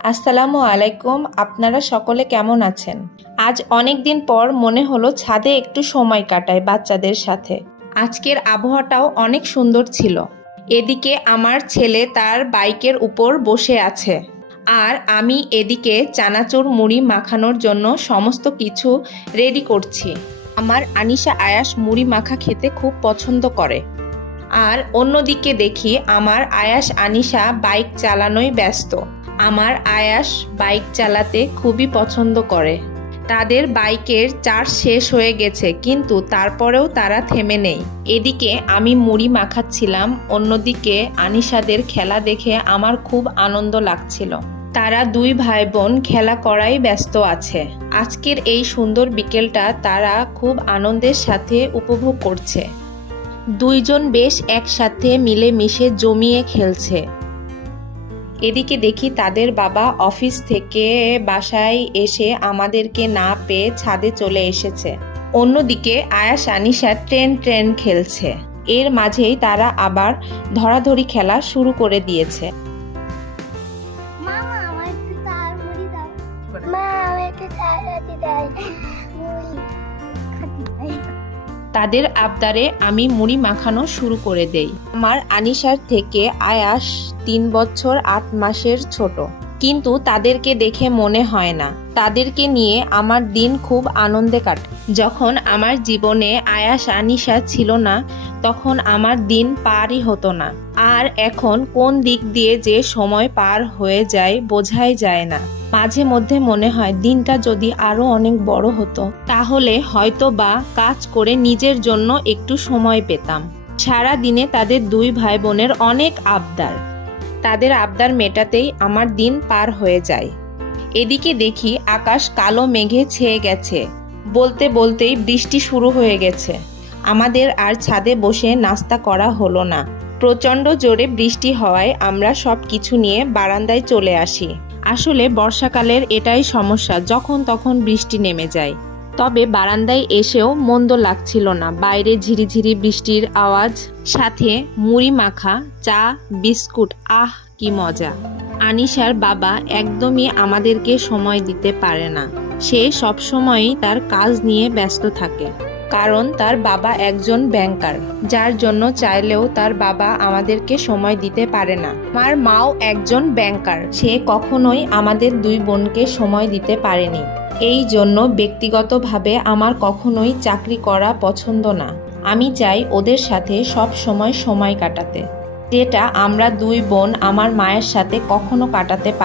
আসসালামু আলাইকুম। আপনারা সকলে কেমন আছেন? আজ অনেক দিন পর মনে হলো ছাদে একটু সময় কাটাই বাচ্চাদের সাথে। আজকের আবহাওয়াটাও অনেক সুন্দর ছিল। এদিকে আমার ছেলে তার বাইকের উপর বসে আছে, আর আমি এদিকে চানাচুর মুড়ি মাখানোর জন্য সমস্ত কিছু রেডি করছি। আমার আনিশা আয়াস মুড়ি মাখা খেতে খুব পছন্দ করে। আর অন্যদিকে দেখি আমার আয়াস আনিশা বাইক চালানোয় ব্যস্ত। আমার আয়াস বাইক চালাতে খুবই পছন্দ করে। তাদের বাইকের চার্জ শেষ হয়ে গেছে, কিন্তু তারপরেও তারা থেমে নেই। এদিকে আমি মুড়ি মাখাচ্ছিলাম, অন্যদিকে আনিশাদের খেলা দেখে আমার খুব আনন্দ লাগছিল। তারা দুই ভাই বোন খেলা করাই ব্যস্ত আছে। আজকের এই সুন্দর বিকেলটা তারা খুব আনন্দের সাথে উপভোগ করছে। দুইজন বেশ একসাথে মিলেমিশে জমিয়ে খেলছে। এদিকে দেখি তাদের বাবা অফিস থেকে বাসায় এসে আমাদেরকে না পেয়ে ছাদে চলে এসেছে। অন্যদিকে আয়াস আনিশা ট্রেন খেলছে। এর মাঝেই তারা আবার ধরাধরি খেলা শুরু করে দিয়েছে। তাদের আবদারে আমি মুড়ি মাখানো শুরু করে দেই। আমার আনিশার থেকে আয়াস 3 বছর 8 মাসের ছোট, কিন্তু তাদেরকে দেখে মনে হয় না। তাদেরকে নিয়ে আমার দিন খুব আনন্দে কাটে। যখন আমার জীবনে আয়াস আনিশা ছিল না, তখন আমার দিন পারই হতো না। আর এখন কোন দিক দিয়ে যে সময় পার হয়ে যায় বোঝাই যায় না। মাঝে মধ্যে মনে হয় দিনটা যদি আরো অনেক বড় হতো, তাহলে হয়তো বা কাজ করে নিজের জন্য একটু সময় পেতাম। সারা দিনে তাদের দুই ভাই বোনের অনেক আবদার। তাদের আবদার মেটাতেই আমার দিন পার হয়ে যায়। এদিকে দেখি আকাশ কালো মেঘে ছেয়ে গেছে। বলতে বলতেই বৃষ্টি শুরু হয়ে গেছে। আমাদের আর ছাদে বসে নাস্তা করা হলো না। প্রচণ্ড জোরে বৃষ্টি হওয়ায় আমরা সব কিছু নিয়ে বারান্দায় চলে আসি। আসলে বর্ষাকালের এটাই সমস্যা, যখন তখন বৃষ্টি নেমে যায়। তবে বারান্দায় এসেও মন্দ লাগছিল না। বাইরে ঝিরিঝিরি বৃষ্টির আওয়াজ, সাথে মুড়ি মাখা, চা, বিস্কুট, আহ কি মজা। আনিশার বাবা একদমই আমাদেরকে সময় দিতে পারে না। সে সবসময়ই তার কাজ নিয়ে ব্যস্ত থাকে, কারণ তার বাবা একজন ব্যাংকার, যার জন্য চাইলেও তার বাবা আমাদেরকে সময় দিতে পারে না। আমার মাও একজন ব্যাংকার, সে কখনোই আমাদের দুই বোনকে সময় দিতে পারেনি। এই জন্য ব্যক্তিগতভাবে আমার কখনোই চাকরি করা পছন্দ না। আমি চাই ওদের সাথে সব সময় কাটাতে, যেটা আমরা দুই বোন আমার মায়ের সাথে কখনো কাটাতে পারি।